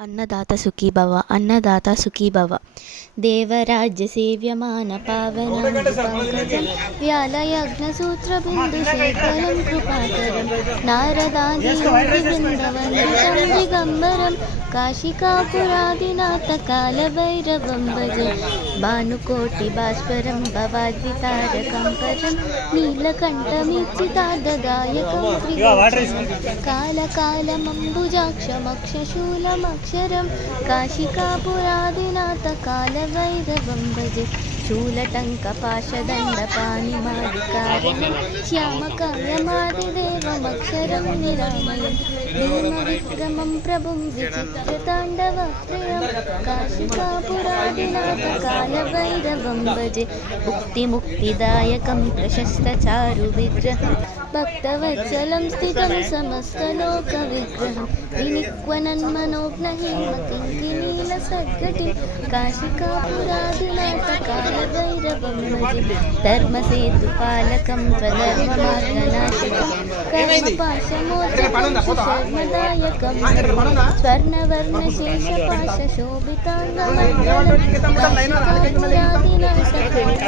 అన్నదాత సుఖీభవ అన్నదాత సుఖీభవ దేవరాజ్య సేవ్యమాన పావనం వ్యాలయజ్ఞసూత్రబిందుశేఖరం కృపాకరం. నారదాదివృందవందితం దిగంబరం కాశికాపురాదినాథ కాలభైరవం భజ. భానుకోటి భాస్వరం భవాద్వితారకం పరం నీలకంఠమిచ్చితార్థదాయకం త్రిలోచనం అక్షరం కాశికాపురాదినాథ కాలభైరవం భజే శూలటంక పాశదండపాణి మాదికారణం శ్యామకాయమాదిదేవమక్షరం నిరామయం. భీమవిక్రమం ప్రభుం విచిత్రతాండవ ప్రియం కాశికాపురాదినాథ కాలభైరవం భజే ముక్తిముక్తిదాయకం ప్రశస్తచారు విగ్రహం भक्तवत्सलं स्थितं समस्तलोकविग्रहं विनिक्वनन्मनोज्ञहिमकिङ्किनीलसद्गटिं काशिकापुरादिनाथकालभैरवं भजे धर्मसेतुपालकं त्वधर्ममार्गनाशकं कर्मपाशमोचकं सुशर्मदायकं स्वर्णवर्णशेषपाशशोभिताङ्गमण्डलं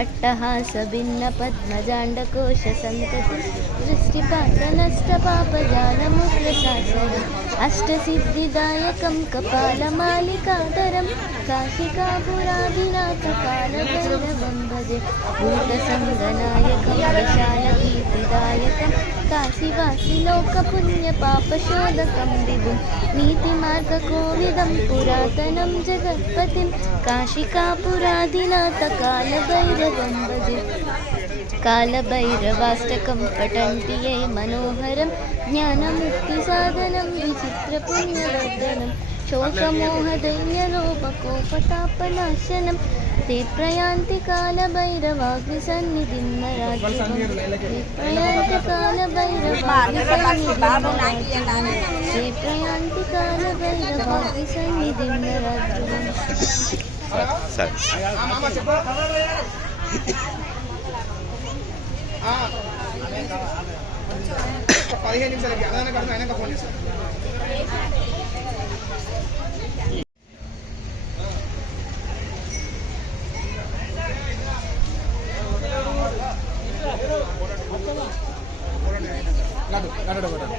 अट्टहास भिन्न पद्मजाण्डकोश सन्तति दृष्टिपातनष्टपापजालमुप्रशासनम् अष्टसिद्धिदायकं कपालमालिकाधरं काशिकापुरादिनाथकालभैरवं भजे भूतसङ्गनायकं विशालगीत काशीवासिलोकपुण्यपापशोधकं विभुं नीतिमार्गकोविदं पुरातनं जगत्पतिं काशिकापुरादिनाथकालभैरवं भजे कालभैरवाष्टकं पठन्ति ये मनोहरं ज्ञानमुक्तिसाधनं विचित्रपुण्यवर्धनं शोकमोहदैन्यलोपकोपतापनाशनं ते प्रयान्ति कालभैरवाग्निसन्निधिं नराधिपं ते प्रयान्ति कालभैरवाग्निसन्निधिं ते प्रयान्ति कालभैरवाग्निसन्निधिं नराधिपम् సరే పదిహేను నిమిషాలకి అదన కడతా అయినాక ఫోన్ చేస్తాను చూడండి